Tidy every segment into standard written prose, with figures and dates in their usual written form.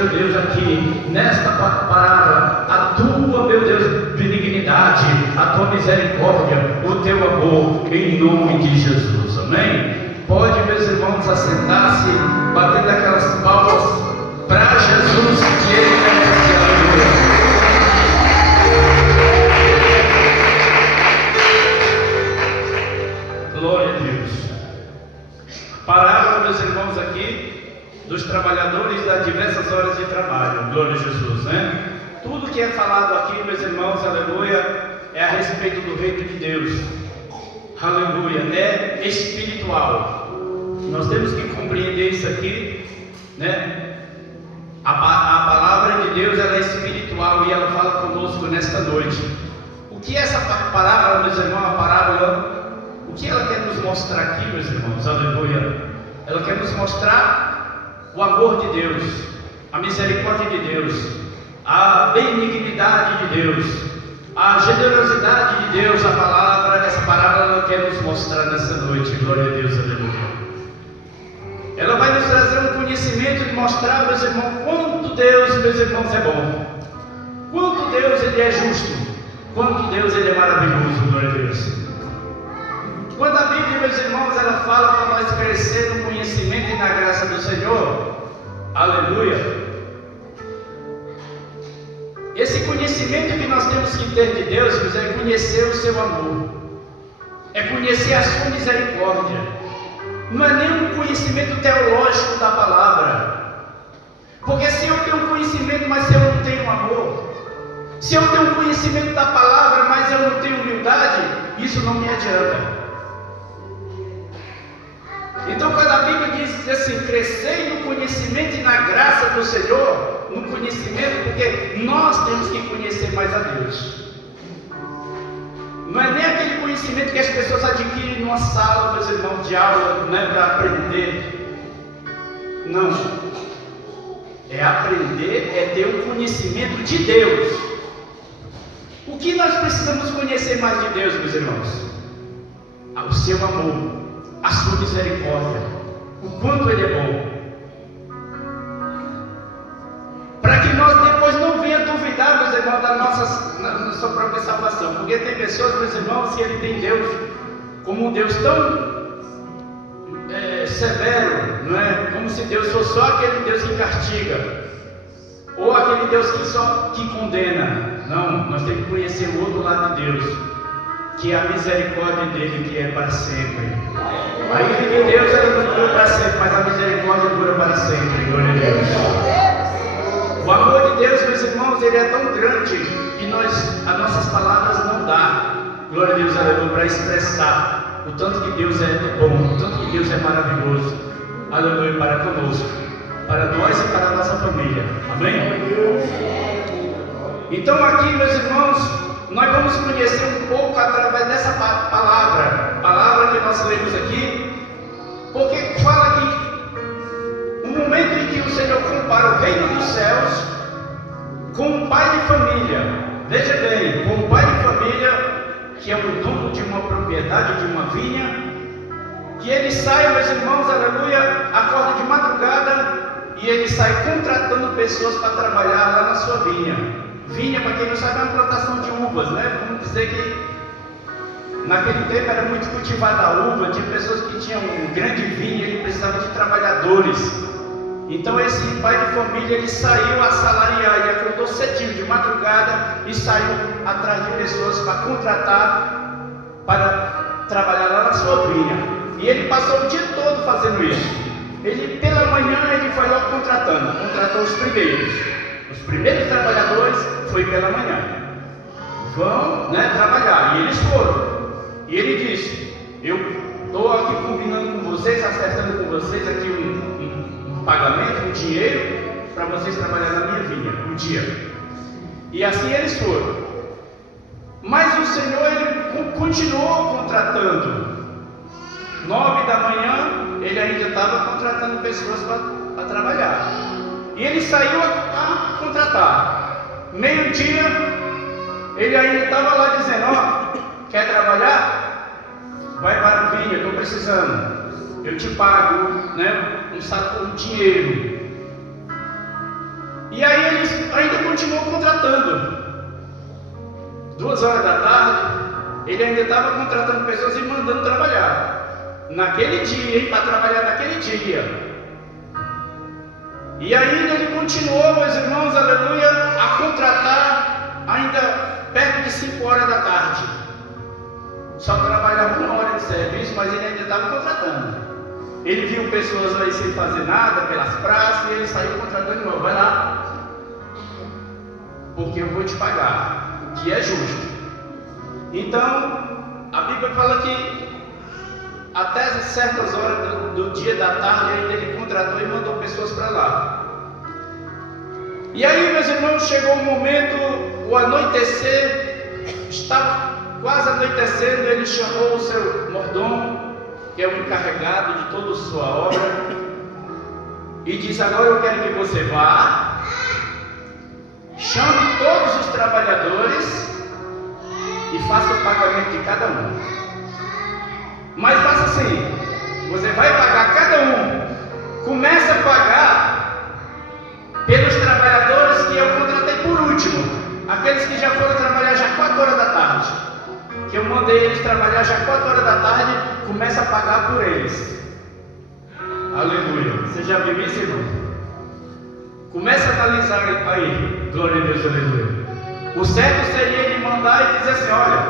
meu Deus, aqui, nesta palavra, a tua, meu Deus, benignidade, a tua misericórdia, o teu amor, em nome de Jesus, amém? Pode, meus irmãos, assentar-se, batendo aquelas palmas para Jesus, que Ele merece, aleluia. Glória a Deus. Parábola, meus irmãos, aqui dos trabalhadores das diversas horas de trabalho. Glória a Jesus, né? Tudo que é falado aqui, meus irmãos, aleluia, é a respeito do reino de Deus. Aleluia, é espiritual. Nós temos que compreender isso aqui, né? A palavra de Deus, ela é espiritual e ela fala conosco nesta noite. O que é essa parábola, meus irmãos, a parábola? O que ela quer nos mostrar aqui, meus irmãos? Aleluia. Ela quer nos mostrar o amor de Deus, a misericórdia de Deus, a benignidade de Deus, a generosidade de Deus. A palavra, essa parábola, ela quer nos mostrar nessa noite. Glória a Deus, aleluia. Ela vai nos trazer um conhecimento e mostrar, meus irmãos, quanto Deus, meus irmãos, é bom, quanto Deus, Ele é justo, quanto Deus, Ele é maravilhoso. Glória a Deus. Quando a Bíblia, meus irmãos, ela fala para nós crescer no conhecimento e na graça do Senhor, aleluia, esse conhecimento que nós temos que ter de Deus, é conhecer o seu amor, é conhecer a sua misericórdia. Não é nem um conhecimento teológico da palavra, porque se eu tenho um conhecimento, mas se eu não tenho amor, se eu tenho um conhecimento da palavra, mas eu não tenho humildade, isso não me adianta. Então, quando a Bíblia diz assim, crescer no conhecimento e na graça do Senhor, no conhecimento, porque nós temos que conhecer mais a Deus. Não é nem aquele conhecimento que as pessoas adquirem numa sala, meus irmãos, de aula, não é para aprender. Não. É aprender, é ter o conhecimento de Deus. O que nós precisamos conhecer mais de Deus, meus irmãos? O seu amor, a sua misericórdia, o quanto Ele é bom, para que nós depois não venha duvidar, meus irmãos, da nossa própria salvação, porque tem pessoas, meus irmãos, que ele tem Deus como um Deus tão severo, não é? Como se Deus fosse só aquele Deus que castiga, ou aquele Deus que condena. Não, nós temos que conhecer o outro lado de Deus, que é a misericórdia dele, que é para sempre. A ira de Deus, ela não dura para sempre, mas a misericórdia dura para sempre. Glória a Deus. O amor de Deus, meus irmãos, ele é tão grande que as nossas palavras não dão, glória a Deus, aleluia, para expressar o tanto que Deus é bom, o tanto que Deus é maravilhoso, aleluia, para conosco, para nós e para a nossa família. Amém? Então aqui, meus irmãos, nós vamos conhecer um pouco através dessa palavra que nós lemos aqui, porque fala que o momento em que o Senhor compara o reino dos céus com um pai de família, veja bem, com um pai de família que é o dono de uma propriedade, de uma vinha, que ele sai, meus irmãos, aleluia, acorda de madrugada e ele sai contratando pessoas para trabalhar lá na sua vinha. Vinha, para quem não sabe, é uma plantação de uvas, né? Vamos dizer que naquele tempo era muito cultivada a uva, tinha pessoas que tinham um grande vinho, ele precisava de trabalhadores. Então esse pai de família, ele saiu a salariar, ele acordou cedinho de madrugada e saiu atrás de pessoas para contratar, para trabalhar lá na sua vinha. E ele passou o dia todo fazendo isso. Ele, pela manhã, ele foi logo contratou os primeiros trabalhadores, foi pela manhã. Vão, né, trabalhar. E eles foram. E ele disse: eu estou aqui combinando com vocês, acertando com vocês aqui um pagamento, um dinheiro, para vocês trabalharem na minha vinha, um dia. E assim eles foram. Mas o Senhor, ele continuou contratando. 9 da manhã, ele ainda estava contratando pessoas para trabalhar. E ele saiu a contratar. Meio-dia, ele ainda estava lá dizendo: ó, quer trabalhar? Vai para a vinha, estou precisando. Eu te pago, né, um dinheiro. continuou contratando. 2 horas da tarde, ele ainda estava contratando pessoas e mandando trabalhar. Naquele dia, para trabalhar naquele dia. E ainda ele continuou, meus irmãos, aleluia, a contratar ainda perto de 5 horas da tarde. Só trabalhava 1 hora de serviço, mas ele ainda estava contratando. Ele viu pessoas aí sem fazer nada pelas praças e ele saiu contratando de novo. Vai lá, porque eu vou te pagar, o que é justo. Então, a Bíblia fala que até certas horas do dia da tarde ainda ele contratou e mandou pessoas para lá. E aí, meus irmãos, chegou o momento, o anoitecer, estava quase anoitecendo, ele chamou o seu mordomo, que é o encarregado de toda a sua obra, e disse: agora eu quero que você vá, chame todos os trabalhadores e faça o pagamento de cada um. Mas faça assim, você vai pagar cada um, começa a pagar pelos trabalhadores que eu contratei por último, aqueles que já foram trabalhar já 4 horas da tarde, que eu mandei eles trabalhar já 4 horas da tarde, começa a pagar por eles. Aleluia. Você já viu isso, irmão? Começa a analisar aí, glória a Deus, aleluia. O certo seria ele mandar e dizer assim: olha,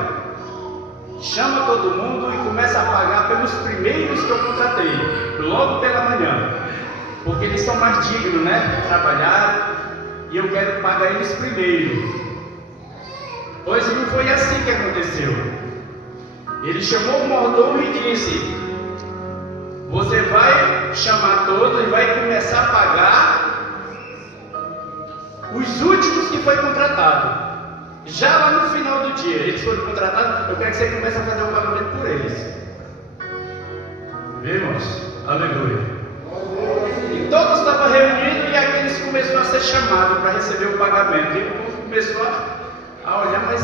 chama todo mundo e começa a pagar pelos primeiros que eu contratei, logo pela manhã, porque eles são mais dignos, né? Trabalhar, e eu quero pagar eles primeiro. Pois não foi assim que aconteceu. Ele chamou o mordomo e disse: você vai chamar todos e vai começar a pagar os últimos que foi contratado. Já lá no final do dia, eles foram contratados, eu quero que você comece a fazer o pagamento por eles. Viu, irmãos? Aleluia. E todos estavam reunidos e aqueles começaram a ser chamados para receber o pagamento. E o povo começou a olhar, mas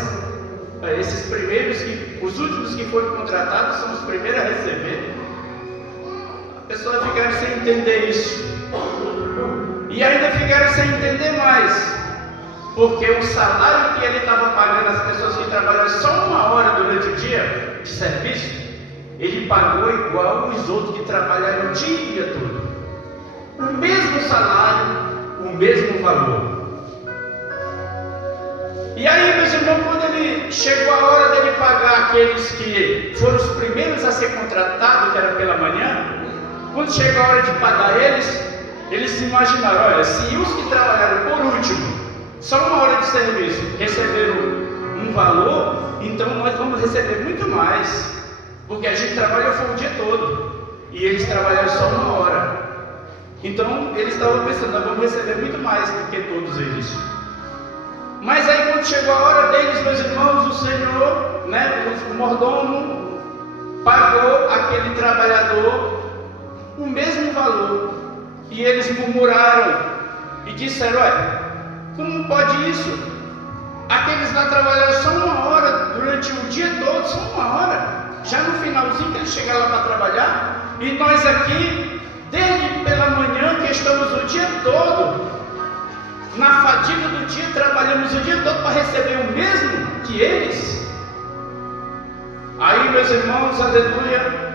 esses primeiros, os últimos que foram contratados são os primeiros a receber. As pessoas ficaram sem entender isso. E ainda ficaram sem entender mais. Porque o salário que ele estava pagando às pessoas que trabalham só 1 hora durante o dia de serviço, ele pagou igual os outros que trabalharam o dia todo. O mesmo salário, o mesmo valor. E aí, meus irmãos, quando ele chegou a hora dele pagar aqueles que foram os primeiros a ser contratados, que era pela manhã, quando chegou a hora de pagar eles imaginaram: olha, se os que trabalharam por último, só 1 hora de serviço, receberam um valor, então nós vamos receber muito mais, porque a gente trabalha o dia todo, e eles trabalharam só 1 hora. Então eles estavam pensando: nós vamos receber muito mais do que todos eles. Mas aí quando chegou a hora deles, meus irmãos, o Senhor, o mordomo, pagou aquele trabalhador o mesmo valor. E eles murmuraram e disseram: olha, como pode isso? Aqueles lá trabalharam só 1 hora durante o dia todo, só 1 hora. Já no finalzinho que eles chegaram lá para trabalhar, e nós aqui, desde pela manhã, que estamos o dia todo, na fadiga do dia, trabalhamos o dia todo para receber o mesmo que eles. Aí, meus irmãos, aleluia,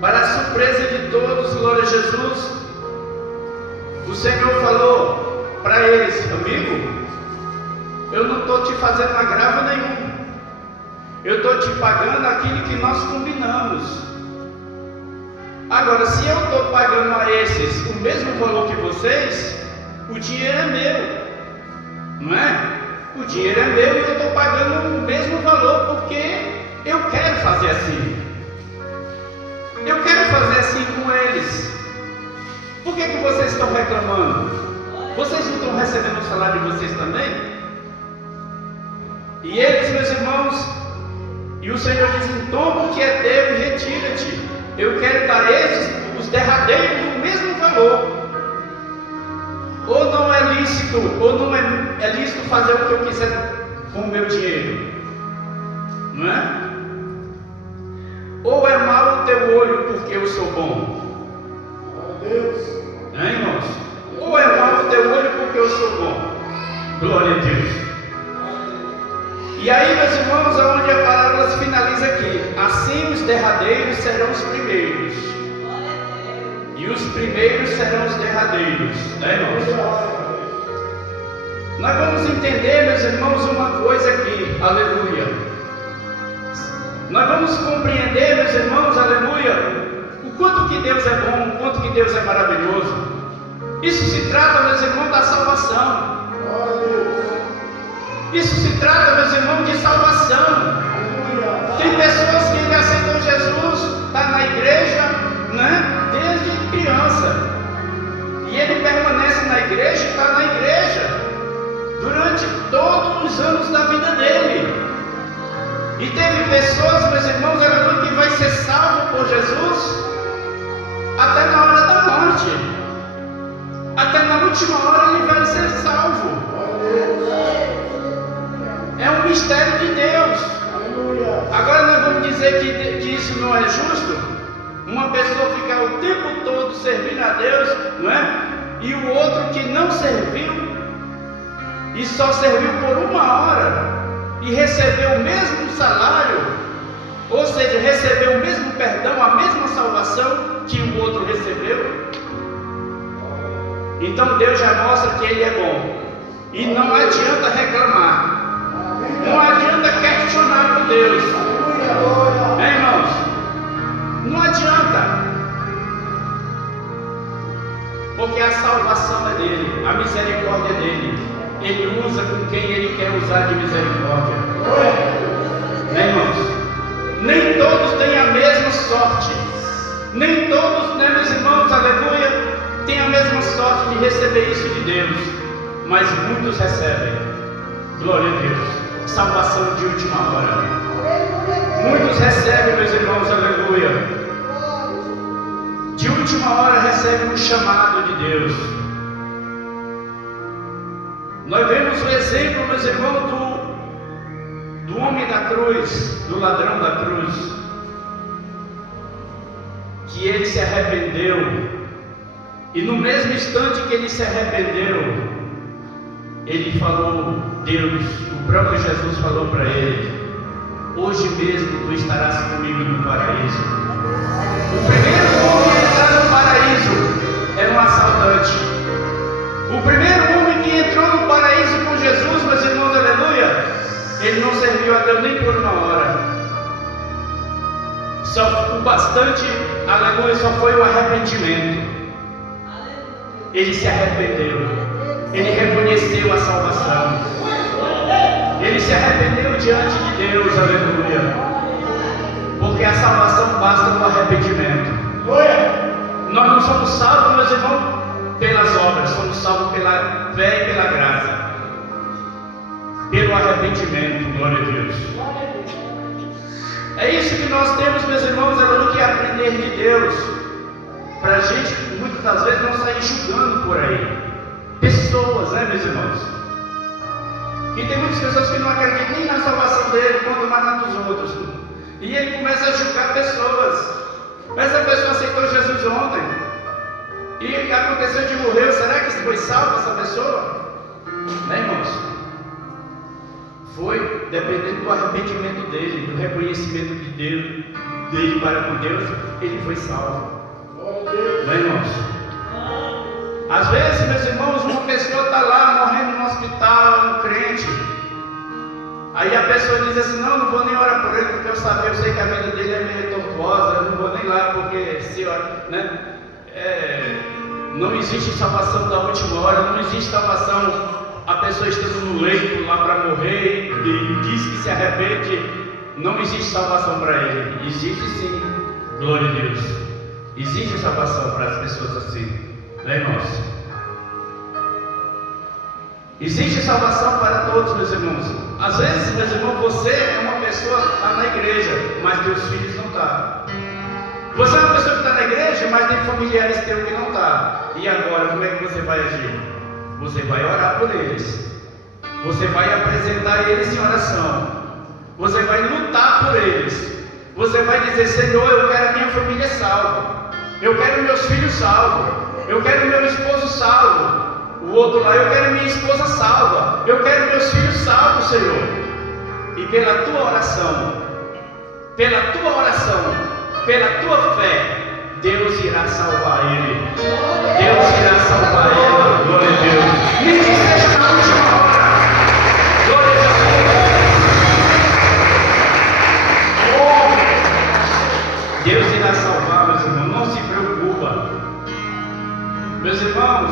para a surpresa de todos, glória a Jesus, o Senhor falou para eles: amigo, eu não estou te fazendo agravo nenhum, eu estou te pagando aquilo que nós combinamos. Agora, se eu estou pagando a esses o mesmo valor que vocês, o dinheiro é meu, não é? O dinheiro é meu e eu estou pagando o mesmo valor porque eu quero fazer assim. Eu quero fazer assim com eles. Por que vocês estão reclamando? Vocês não estão recebendo o salário de vocês também? E eles, meus irmãos, e o Senhor diz: toma o que é teu e retira-te. Eu quero dar esses, os derradeiros, o mesmo valor. Ou não é lícito, ou não é lícito fazer o que eu quiser com o meu dinheiro, não é? Ou é mau o teu olho porque eu sou bom? Deus. Irmãos? Ou é mau o teu olho porque eu sou bom? Glória a Deus. E aí, meus irmãos, aonde a palavra se finaliza aqui. Assim os derradeiros serão os primeiros. E os primeiros serão os derradeiros. Né, irmãos? Nós vamos entender, meus irmãos, uma coisa aqui. Aleluia. Nós vamos compreender, meus irmãos, aleluia, o quanto que Deus é bom, o quanto que Deus é maravilhoso. Isso se trata, meus irmãos, da salvação. Isso se trata, meus irmãos, de salvação. Tem pessoas que ainda aceitam Jesus, está na igreja, né, desde criança. E ele permanece na igreja, está na igreja durante todos os anos da vida dele. E teve pessoas, meus irmãos, aleluia, que vai ser salvo por Jesus até na hora da morte. Até na última hora ele vai ser salvo. É um mistério de Deus. Agora nós vamos dizer que isso não é justo. Uma pessoa ficar o tempo todo servindo a Deus, não é? E o outro que não serviu e só serviu por uma hora e recebeu o mesmo salário, ou seja, recebeu o mesmo perdão, a mesma salvação que o outro recebeu. Então Deus já mostra que Ele é bom. E não adianta reclamar. Não adianta questionar com Deus. Irmãos? Não adianta. Porque a salvação é dele, a misericórdia é dele. Ele usa com quem Ele quer usar de misericórdia. Irmãos? Nem todos têm a mesma sorte. Nem todos, né, meus irmãos, aleluia, têm a mesma sorte de receber isso de Deus. Mas muitos recebem. Glória a Deus. Salvação de última hora. Muitos recebem, meus irmãos, aleluia. De última hora recebem um chamado de Deus. Nós vemos o exemplo, meus irmãos, do homem da cruz, do ladrão da cruz, que ele se arrependeu, e no mesmo instante que ele se arrependeu, ele falou, Deus, o próprio Jesus falou para ele: hoje mesmo tu estarás comigo no paraíso. O primeiro homem a entrar no paraíso era um assaltante. O primeiro homem que entrou no paraíso com Jesus, meus irmãos, aleluia, ele não serviu a Deus nem por uma hora. Só o bastante, aleluia, só foi o arrependimento. Ele se arrependeu. Ele reconheceu a salvação. Ele se arrependeu diante de Deus, aleluia. Porque a salvação basta no arrependimento. Nós não somos salvos, meus irmãos, pelas obras, somos salvos pela fé e pela graça. Pelo arrependimento, glória a Deus. É isso que nós temos, meus irmãos, aleluia, que aprender de Deus. Para a gente, muitas das vezes, não sair julgando por aí. Pessoas, né, meus irmãos? E tem muitas pessoas que não acreditam nem na salvação dele, quanto mais na dos outros. E ele começa a julgar pessoas. Essa pessoa aceitou Jesus ontem e aconteceu de morrer. Será que foi salva essa pessoa? Né, irmãos? Foi dependendo do arrependimento dele, do reconhecimento de Deus, dele para com Deus, ele foi salvo. Né, irmãos? Às vezes, meus irmãos, uma pessoa está lá morrendo no hospital, um crente. Aí a pessoa diz assim: não vou nem orar por ele, porque eu sei que a vida dele é meio tortuosa, eu não vou nem lá, porque se, né, não existe salvação da última hora, não existe salvação. A pessoa estando no leito lá para morrer e diz que se arrepende, não existe salvação para ele. Existe sim, glória a Deus. Existe salvação para as pessoas assim. Né, irmãos? Existe salvação para todos, meus irmãos. Às vezes, meus irmãos, você é uma pessoa que está na igreja, mas teus filhos não estão. Você é uma pessoa que está na igreja, mas tem familiares teus que não estão. E agora, como é que você vai agir? Você vai orar por eles. Você vai apresentar eles em oração. Você vai lutar por eles. Você vai dizer: Senhor, eu quero a minha família salva. Eu quero meus filhos salvos. Eu quero meu esposo salvo. O outro lá, eu quero minha esposa salva, eu quero meus filhos salvos, Senhor. E pela tua oração, pela tua fé, Deus irá salvar ele. Deus irá salvar ela. Glória a Deus. Nem que seja na última hora. Glória a Deus. Deus irá salvar, meus irmãos. Não se preocupa. Meus irmãos,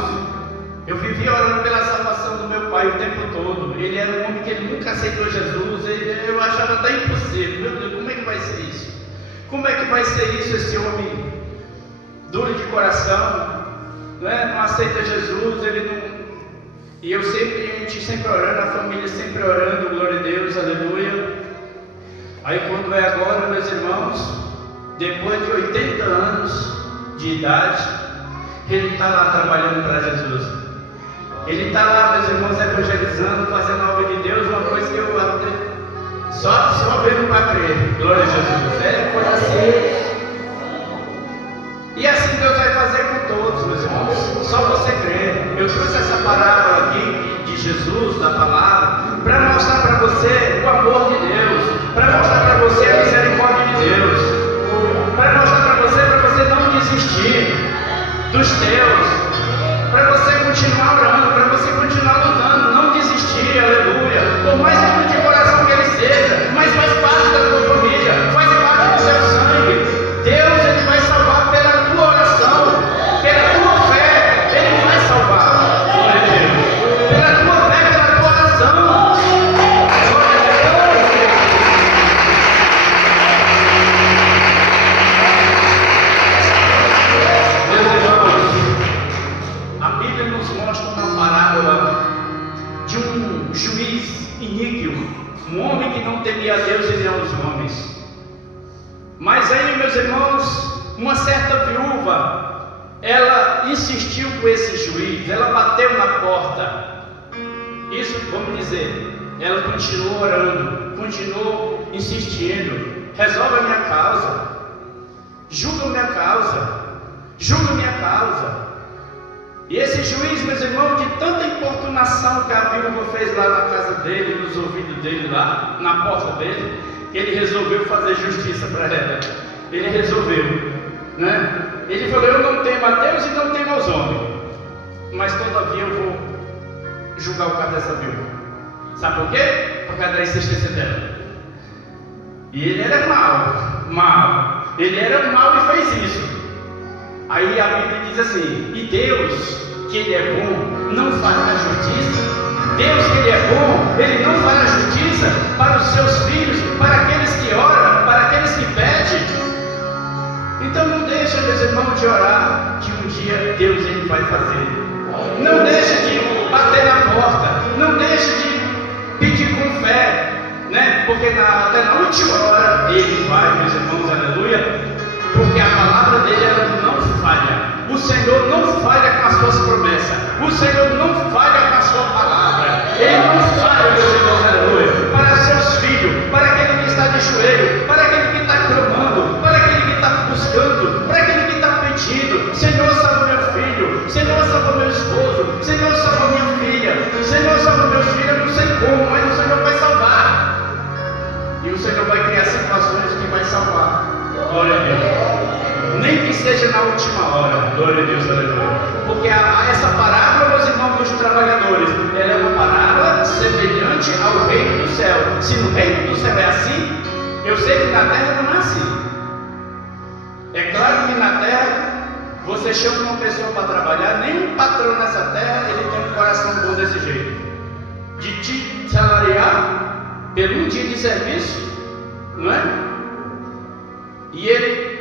eu vivia orando pela salvação do meu pai o tempo todo. Ele era um homem que ele nunca aceitou Jesus. Eu achava até impossível. Meu Deus, como é que vai ser isso? Como é que vai ser isso, esse homem duro de coração, né? Não aceita Jesus, ele não... E a gente sempre orando, a família sempre orando, glória a Deus, aleluia. Aí quando é agora, meus irmãos, depois de 80 anos de idade, ele está lá trabalhando para Jesus. Ele está lá, meus irmãos, evangelizando, fazendo a obra de Deus, uma coisa que eu só vendo para crer, glória a Jesus. É coisa assim. E assim Deus vai fazer com todos, meus irmãos. Só você crer. Eu trouxe essa parábola aqui de Jesus, da palavra, para mostrar para você o amor de Deus, para mostrar para você a misericórdia de Deus, para mostrar para você não desistir dos teus, para você continuar orando, para você continuar lutando, não desistir, aleluia. Por mais duro de coração que ele seja, mas faz parte da tua família, faz parte do teu sangue. Deus, ele vai salvar pela tua oração, pela tua fé, ele vai salvar. Glória a Deus. Pela tua fé, pela tua oração. Glória a Deus. Meus irmãos, a Bíblia nos mostra uma parábola de um juiz iníquo, um homem que não temia a Deus e nem aos homens. Mas aí, meus irmãos, uma certa viúva, ela insistiu com esse juiz, ela bateu na porta. Isso, vamos dizer, ela continuou orando, continuou insistindo. Resolve a minha causa, julga minha causa, julga minha causa. E esse juiz, meus irmãos, de tanta importunação que a viúva fez lá na casa dele, nos ouvidos dele lá, na porta dele, ele resolveu fazer justiça para ela. Ele resolveu, né? Ele falou: eu não temo a Deus e não temo aos homens, mas todavia eu vou julgar o caso dessa viúva. Sabe por quê? Por causa da insistência dela. E ele era mau. Ele era mau e fez isso. Aí a Bíblia diz assim: e Deus, que ele é bom, não fará justiça? Deus, que ele é bom, ele não fará justiça para os seus filhos, para aqueles que oram, para aqueles que pedem? Então não deixa, meus irmãos, de orar, que um dia Deus ele vai fazer. Não deixa de bater na porta, não deixa de pedir com fé, né? Porque até na última hora ele vai, meus irmãos, aleluia, porque a palavra dele ela não falha. O Senhor não falha com as suas promessas. O Senhor não falha com a sua palavra. Ele não falha, meus irmãos, aleluia, para seus filhos, para aquele que está de joelho, para aquele que está clamando, para aquele que está buscando, para aquele que está pedindo: Senhor, salva meu filho, Senhor, salva meu esposo, Senhor, salva minha filha, Senhor, salva meus filhos. Eu não sei como, mas o Senhor vai salvar. E o Senhor vai criar situações que vai salvar. Glória a Deus. Nem que seja na última hora. Glória a Deus, aleluia. Porque essa parábola, meus irmãos, dos trabalhadores, ela é uma parábola semelhante ao reino do céu. Se no reino do céu é assim, eu sei que na terra não é assim. É claro que na terra, você chama uma pessoa para trabalhar, nenhum patrão nessa terra ele tem um coração bom desse jeito, de te salariar pelo um dia de serviço, não é? E ele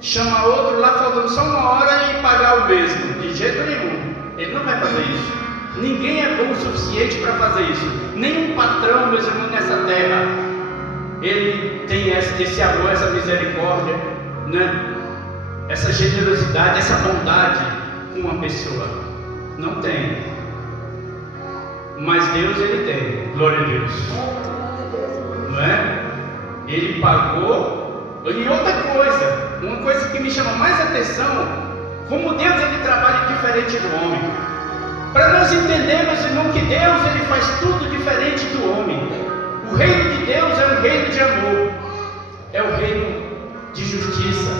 chama outro lá faltando só uma hora e pagar o mesmo. De jeito nenhum. Ele não vai fazer isso. Ninguém é bom o suficiente para fazer isso. Nenhum patrão, meus irmãos, nessa terra, ele tem esse amor, essa misericórdia, né? Essa generosidade, essa bondade com uma pessoa. Não tem. Mas Deus, ele tem. Glória a Deus. Não é? Ele pagou. E outra coisa, uma coisa que me chama mais atenção, como Deus ele trabalha diferente do homem. Para nós entendermos, irmão, que Deus ele faz tudo diferente do homem. O reino de Deus é um reino de amor, é o reino de justiça.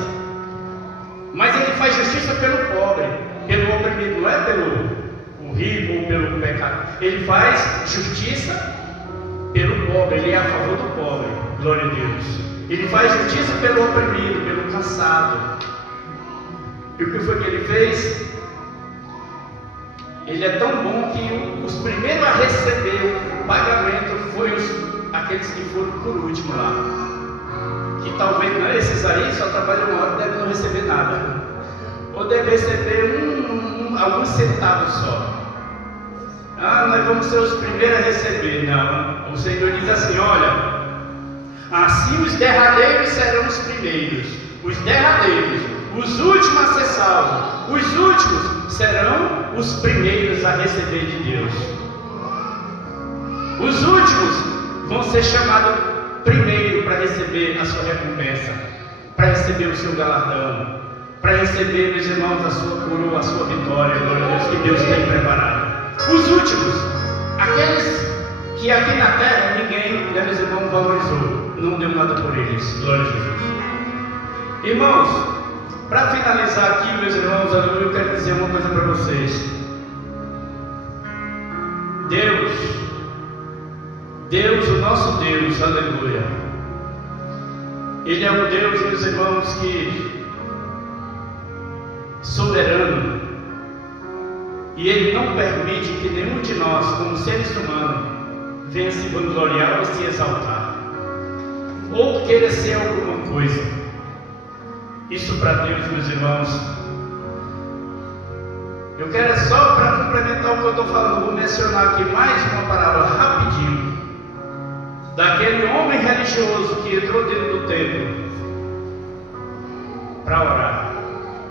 Mas ele faz justiça pelo pobre, pelo oprimido, não é pelo rico ou pelo pecado. Ele faz justiça pelo pobre, ele é a favor do pobre, glória a Deus. Ele faz justiça pelo oprimido, pelo cansado. E o que foi que ele fez? Ele é tão bom que os primeiros a receber o pagamento foram aqueles que foram por último lá. Que talvez não, esses aí só trabalham uma hora, devem não receber nada. Ou deve receber alguns centavos só. Nós vamos ser os primeiros a receber. Não. O Senhor diz assim: olha, assim os derradeiros serão os primeiros. Os derradeiros, os últimos a ser salvos. Os últimos serão os primeiros a receber de Deus. Os últimos vão ser chamados primeiro para receber a sua recompensa, para receber o seu galardão, para receber, meus irmãos, a sua coroa, a sua vitória, glória a Deus, que Deus tem preparado. Os últimos, aqueles que aqui na terra ninguém, meus irmãos, valorizou, não deu nada por eles, glória a Jesus. Irmãos, para finalizar aqui, meus irmãos, eu quero dizer uma coisa para vocês. Deus, o nosso Deus, aleluia, Ele é um Deus, meus irmãos, que soberano, e Ele não permite que nenhum de nós, como seres humanos, venha se vangloriar ou se exaltar, ou querer ser alguma coisa. Isso para Deus, meus irmãos. Eu quero só, para complementar o que eu estou falando, vou mencionar aqui mais uma parábola rapidinho, daquele homem religioso que entrou dentro do templo para orar,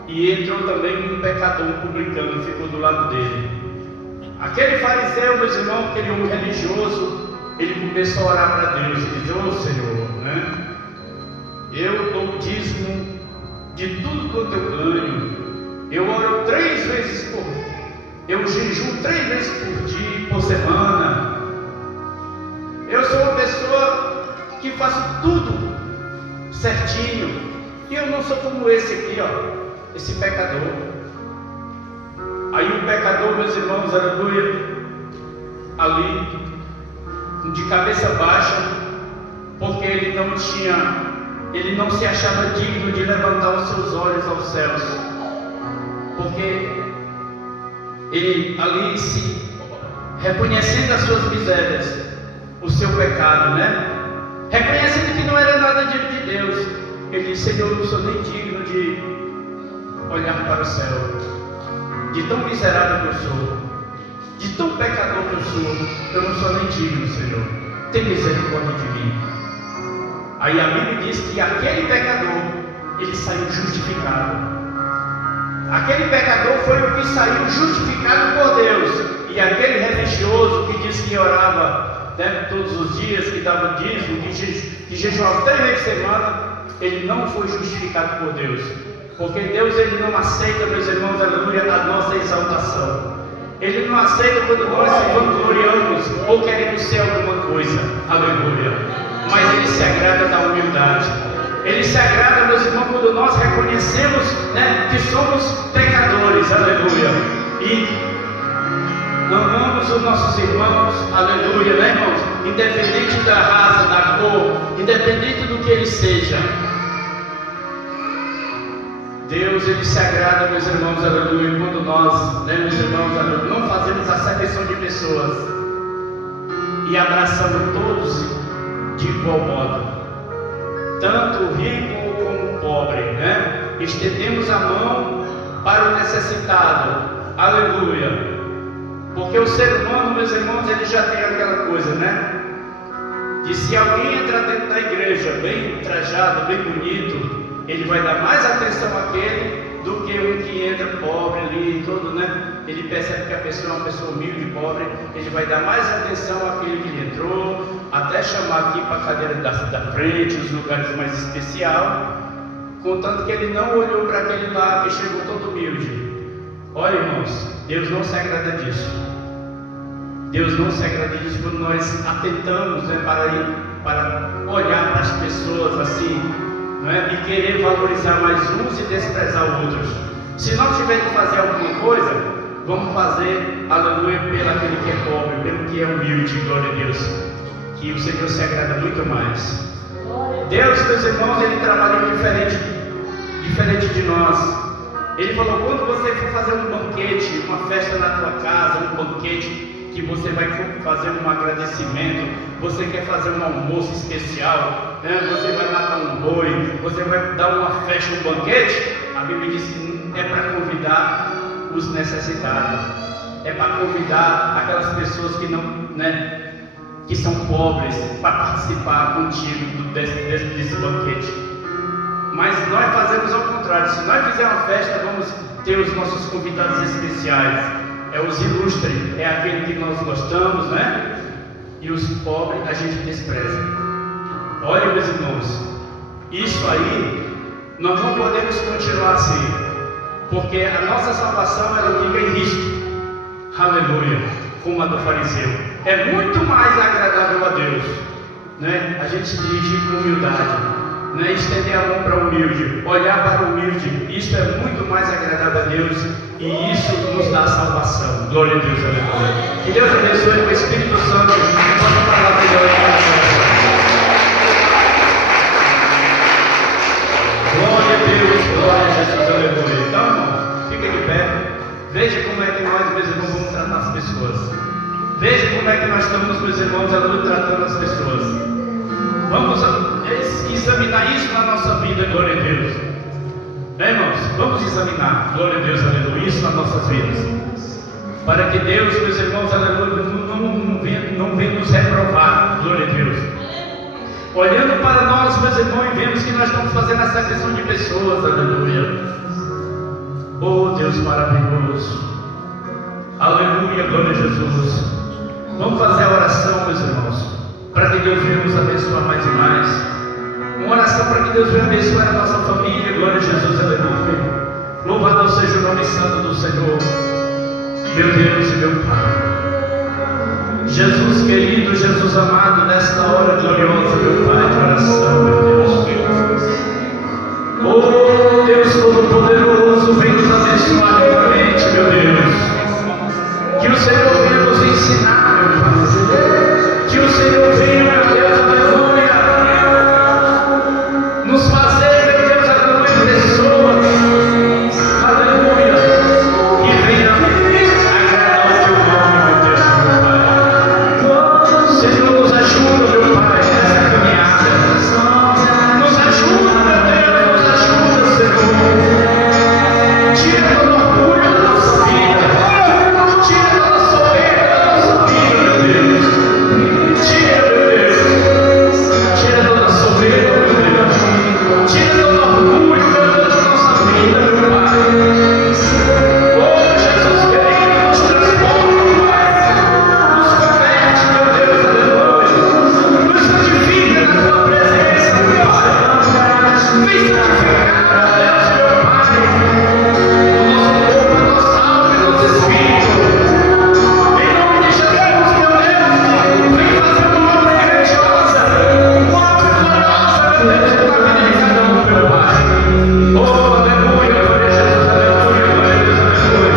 e entrou também um pecador, um publicano, e ficou do lado dele. Aquele fariseu, meus irmãos, aquele homem religioso, ele começou a orar para Deus e disse: ô Senhor, né? Eu dou dízimo de tudo quanto eu ganho, eu oro 3 vezes por dia, eu jejuo 3 vezes por dia, por semana, eu sou uma pessoa que faço tudo certinho, e eu não sou como esse aqui, ó, esse pecador. Aí o pecador, meus irmãos, aleluia, ali, de cabeça baixa, porque ele não se achava digno de levantar os seus olhos aos céus, porque ele ali, se reconhecendo as suas misérias, o seu pecado, né? Reconhecendo que não era nada diante de Deus, ele disse: Senhor, eu não sou nem digno de olhar para o céu, de tão miserável que eu sou, de tão pecador que eu sou, eu não sou nem digno, Senhor, tem misericórdia de mim. Aí a Bíblia diz que aquele pecador, ele saiu justificado. Aquele pecador foi o que saiu justificado por Deus. E aquele religioso que disse que orava, né, todos os dias, que dava dízimo, que jejuava 3 vezes por semana, ele não foi justificado por Deus. Porque Deus, ele não aceita, meus irmãos, aleluia, a nossa exaltação. Ele não aceita quando nós se vangloriamos ou queremos ser alguma coisa, aleluia. Mas Ele se agrada da humildade. Ele se agrada, meus irmãos, quando nós reconhecemos, né, que somos pecadores, aleluia, e amamos os nossos irmãos, aleluia, né, irmãos? Independente da raça, da cor, independente do que ele seja. Deus, Ele se agrada, meus irmãos, aleluia, quando nós, né, meus irmãos, aleluia, não fazemos acepção de pessoas e abraçamos todos de igual modo, tanto o rico como o pobre, né? Estendemos a mão para o necessitado, aleluia, porque o ser humano, meus irmãos, ele já tem aquela coisa, né? De se alguém entrar dentro da igreja bem trajado, bem bonito, ele vai dar mais atenção àquele do que um que entra pobre ali, todo, né? Ele percebe que a pessoa é uma pessoa humilde e pobre, ele vai dar mais atenção àquele que ele entrou, até chamar aqui para a cadeira da frente, os lugares mais especiais, contanto que ele não olhou para aquele lá que chegou todo humilde. Olha, irmãos, Deus não se agrada disso. Deus não se agrada disso quando nós atentamos, né, para olhar para as pessoas assim, né, e querer valorizar mais uns e desprezar outros. Se nós tivermos que fazer alguma coisa, vamos fazer, aleluia, pelo aquele que é pobre, pelo que é humilde, glória a Deus, que o Senhor se agrada muito mais. Deus, meus irmãos, Ele trabalha diferente de nós. Ele falou: quando você for fazer um banquete, uma festa na tua casa, um banquete que você vai fazer um agradecimento, você quer fazer um almoço especial, né? Você vai matar um boi, você vai dar uma festa, um banquete, a Bíblia diz que é para convidar os necessitados, é para convidar aquelas pessoas que não, né, que são pobres, para participar contigo desse banquete. Mas nós fazemos ao contrário. Se nós fizermos uma festa, vamos ter os nossos convidados especiais, é os ilustres, é aquele que nós gostamos, né? E os pobres a gente despreza. Olha, meus irmãos, isso aí nós não podemos continuar assim, porque a nossa salvação ela fica em risco. Aleluia, como a do fariseu. É muito mais agradável a Deus, né, a gente se dirigir com humildade, né, estender a mão para o humilde, olhar para o humilde. Isso é muito mais agradável a Deus, e isso nos dá salvação. Glória a Deus, aleluia. Que Deus abençoe com o Espírito Santo. Pode falar melhor em coração. Glória a Deus, glória a Jesus, aleluia. Então, irmãos, fica de pé. Veja como é que nós, meus irmãos, vamos tratar as pessoas. Veja como é que nós estamos, meus irmãos, aleluia, tratando as pessoas. Vamos examinar isso na nossa vida, glória a Deus. Irmãos, vamos examinar, glória a Deus, aleluia, isso nas nossas vidas. Para que Deus, meus irmãos, aleluia, não venha nos reprovar, glória a Deus. Olhando para nós, meus irmãos, e vemos que nós estamos fazendo essa questão de pessoas, aleluia. Oh Deus maravilhoso, aleluia, glória a Jesus. Vamos fazer a oração, meus irmãos, para que Deus venha nos abençoar mais e mais. Uma oração para que Deus venha abençoar a nossa família, glória a Jesus, aleluia. Louvado seja o nome santo do Senhor, meu Deus e meu Pai. Jesus querido, Jesus amado, nesta hora gloriosa, meu Pai, de oração, meu Deus. Oh Deus Todo-Poderoso, vem nos abençoar ricamente, meu Deus. Que o Senhor venha nos ensinar, meu Pai. Que o Senhor venha, meu Deus, aleluia, nos fazer, meu Deus, aleluia, pessoas, aleluia, que venha agradar o teu nome, meu Deus, meu Pai. Senhor, nos ajuda, meu Pai, nessa caminhada. Nos ajuda, meu Deus, nos ajuda, Senhor. Tira todo orgulho da nossa vida. Tira toda a soberba da nossa vida, meu Deus. Tira, meu Deus. Tira toda a soberba, meu Deus. Tira todo orgulho, meu Deus, da nossa vida, meu Pai. Oh, Jesus querido, nos transforma, Pai. Nos converte, meu Deus, aleluia. Nos santifica na tua presença, meu Pai. Vem santificar, meu Deus, meu Pai, o nosso corpo, a nossa alma e o nosso espírito. Em nome de Jesus, meu Deus, vem fazer uma obra grandiosa, uma obra gloriosa, meu Deus, na vida de cada um, meu Pai. Oh, aleluia, glória a Jesus, aleluia, glória a Deus, aleluia.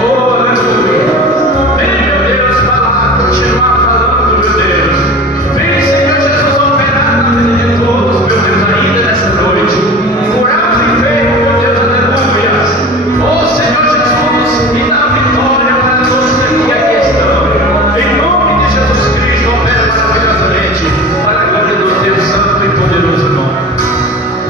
Oh, aleluia. Vem, meu Deus, falar, continuar falando, meu Deus. Vem, Senhor Jesus, operar na vida de todos, meu Deus, ainda nessa noite. Curar os enfermos, meu Deus, aleluia. Oh, Senhor Jesus, e dá vitória para todos que aqui estão. Em nome de Jesus Cristo, opera maravilhosamente, para a glória do teu santo e poderoso nome.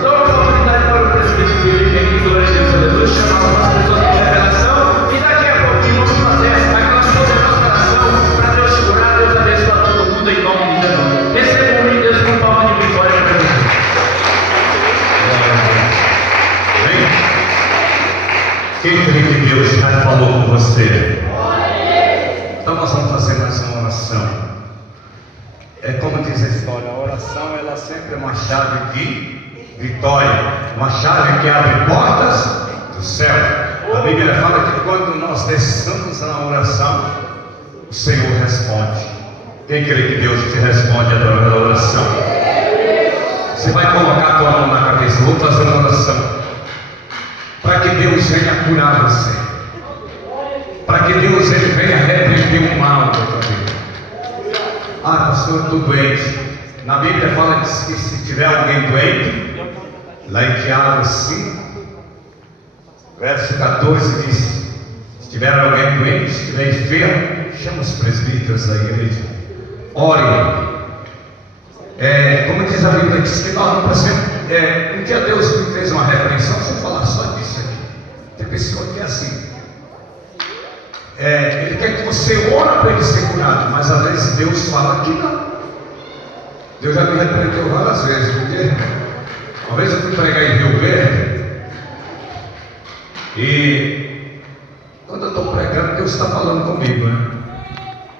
Dá uma oportunidade para o presbítero Felipe aqui, glória a Deus, aleluia, chamar algumas pessoas de revelação, e daqui a pouquinho vamos fazer aquela poderosa oração para Deus curar, Deus abençoar todo mundo em nome de Jesus. Receba um Deus com palma de vitória para Jesus. Quem crê que Deus já falou com você? Então nós vamos fazer mais uma oração. É como diz a história, a oração ela sempre é uma chave de vitória, uma chave que abre portas do céu. A Bíblia fala que quando nós desçamos na oração, o Senhor responde. Quem crê que Deus te responde através da oração? Você vai colocar a tua mão na cabeça. Vou fazer uma oração para que Deus venha curar você, para que Deus venha repreender o mal da tua vida. Ah, pastor, eu estou doente. Na Bíblia fala que se tiver alguém doente, lá em Tiago 5, verso 14 diz: se tiver alguém doente, se estiver enfermo, chama os presbíteros da igreja, ore. Como diz a Bíblia, diz que nós não podemos. Um dia Deus me fez uma repreensão, se eu falar só disso aqui. Tem pessoa que é assim. Ele quer que você ore para ele ser curado, mas às vezes Deus fala que não. Deus já me repreendeu várias vezes, porque uma vez eu fui pregar em Rio Verde, e quando eu estou pregando, Deus está falando comigo, né?